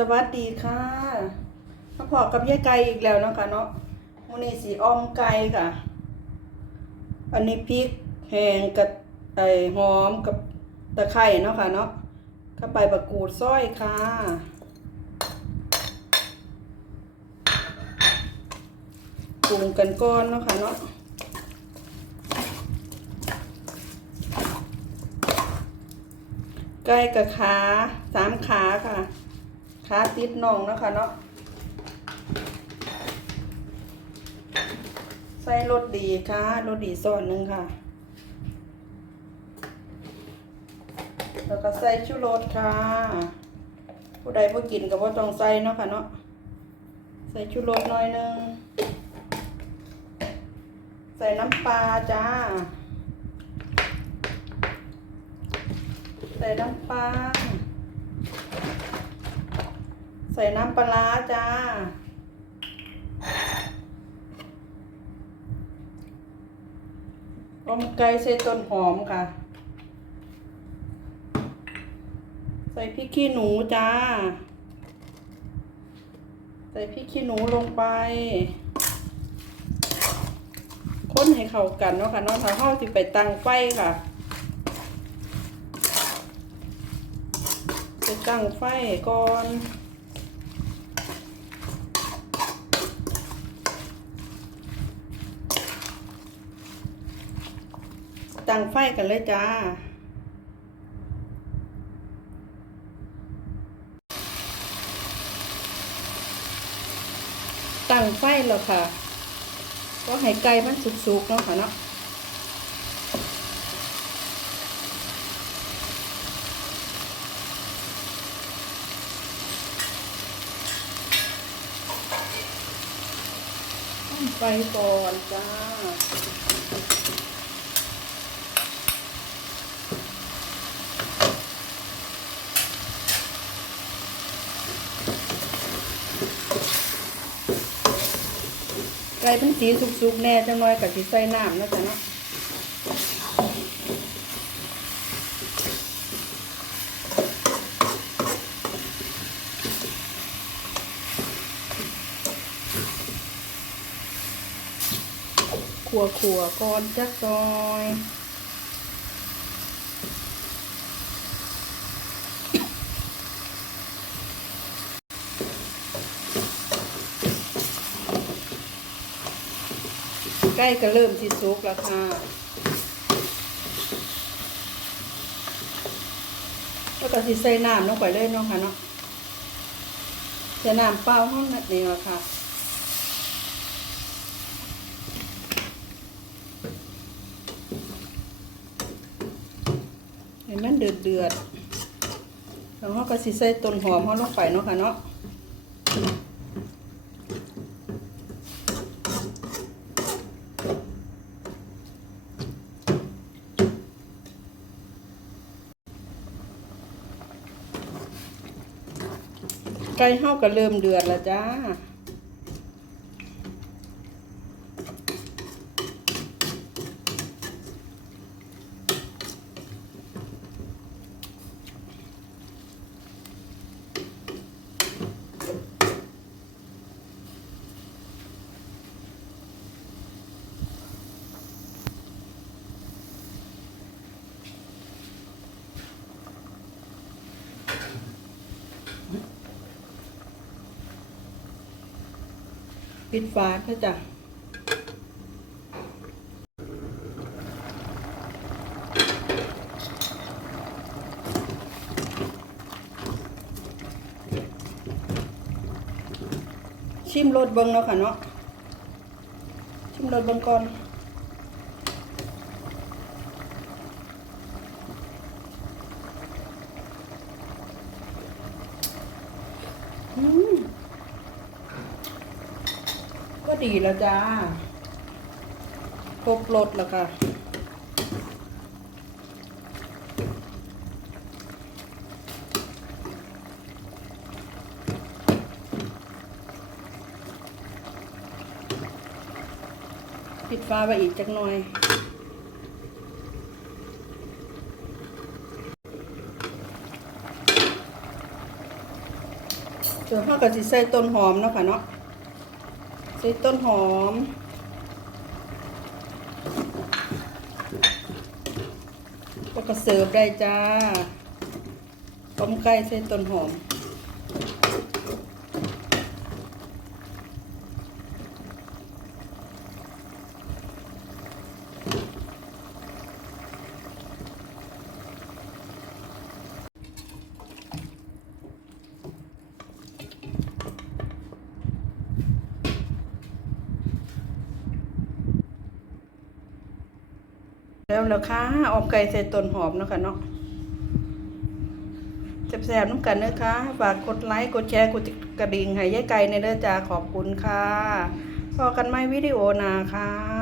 สวัสดีค่ะมาพอกับยายไก่อีกแล้วนะคะเนาะมื้อนี้สีออมไก่ค่ะ อันนี้พริกแห้งกับไอหอมกับตะไคร้เนาะค่ะเนาะก็ใบบักกูดซอยค่ะ ปรุงกันก่อนเนาะค่ะเนาะไก่กับขาสามขาค่ะ ขาติดน่องนะคะเนาะใส่รสดีค่ะรสดีส่วนหนึ่งค่ะ แล้วก็ใส่ชูรสค่ะ ผู้ใดผู้กินก็บ่ต้องใส่เนาะค่ะเนาะใส่ชูรสหน่อยหนึงใส่น้ำปลาจ้า ใส่น้ำปลา ใส่น้ำปลาจ้า อมไก่ใส่ต้นหอมค่ะ ใส่พริกขี้หนูจ้า ใส่พริกขี้หนูลงไป ค้นให้เข้ากันเนาะค่ะนาะถ้าเฮาสิไปตั้งไฟค่ะไปตั้งไฟก่อน ตั้งไฟกันเลยจ้า ตั้งไฟแล้วค่ะ ก็ให้ไก่มันสุกๆเนาะค่ะเนาะตั้งไฟก่อนจ้า ก่เป็นสีสุกๆแน่จังน้อยกับสีใส่น้ำนะจ๊ะเนาะขัวขัวก่อนจักจ่อย ใกล้ก็เริ่มที่สุกแล้วค่ะแล้วก็สิใส่น้ำลงไปเลยเนาะค่ะเนาะใส่น้ำเปล่าห้องนั่นเองละค่ะเห็นมันเดือดเดือดแล้วเราก็สิใส่ต้นหอมเขาลงไปเนาะค่ะเนาะ ไก่เฮาก็เริ่มเดือดแล้วจ้า ปิดฝาเพื่อจ้ะชิมรสเบิ้งเนาะค่ะเนาะชิมรสเบิ้งก่อน อืม ก็ ดีแล้วจ้าครบรสแล้วค่ะปิดฟ้าไว้อีกจักหน่อย เดี๋ยวเราก็สิใส่ต้นหอมเนาะค่ะเนาะ ใส่ต้นหอมแล้วก็เสิร์ฟได้จ้าต้มไก่ใส่ต้นหอม แล้วแล้วค่ะออมไก่ใส่ต้นหอมเนาะค่ะเนาะแซ่บๆน้ำกันเด้อค่ะฝากกดไลค์กดแชร์กดกระดิ่งให้ยายไก่ในเด้อจ้าขอบคุณค่ะพอกันไหมวิดีโอนาค่ะ